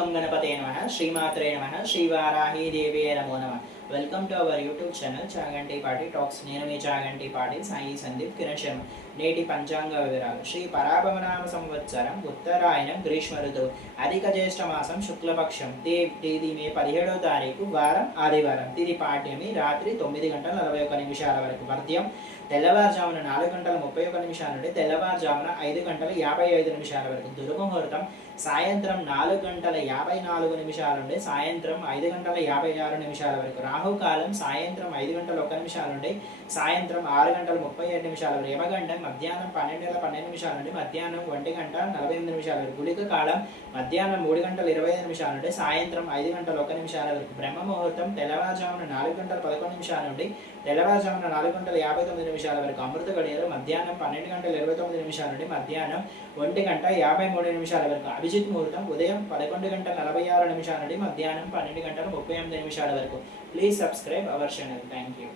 గం గణపతే నమః శ్రీమాత్రే నమః శ్రీవారాహి దేవే నమో నమః. Welcome to our YouTube channel Chaganti పాటి టాక్స్. నేను మీ చాగంటి పాటి సాయి సందీప్ కిరణ్ శర్మ. నేటి పంచాంగ వివరాలు. శ్రీ పరాభవనామ సంవత్సరం ఉత్తరాయణం గ్రీష్మ ఋతువు అధిక జ్యేష్ఠ మాసం శుక్లపక్షం తేదీ మే 17వ తారీఖు వారం ఆదివారం. తిది పాఠ్యమి రాత్రి 9:41 వరకు. వర్ధ్యం తెల్లవారుజామున 4:31 నుండి తెల్లవారుజామున 5:55 వరకు. దుర్ముహూర్తం సాయంత్రం 4:54 నుండి సాయంత్రం 5:56 వరకు. రాహుకాలం సాయంత్రం 5:01 నుండి సాయంత్రం 6:37 వరకు. యమగండం మధ్యాహ్నం 12:12 నుండి మధ్యాహ్నం 1:48 వరకు. గుళిక కాలం మధ్యాహ్నం 3:25 నుండి సాయంత్రం 5:01 వరకు. బ్రహ్మ ముహూర్తం తెల్లవారుజామున 4:11 నుండి తెల్లవారుజామున 4:59 వరకు. అమృత గడియలు మధ్యాహ్నం 12:29 నుండి మధ్యాహ్నం 1:53 వరకు. అభిజిత్ ముహూర్తం ఉదయం 11:46 నుండి మధ్యాహ్నం 12:38 వరకు. Please subscribe our channel. Thank you.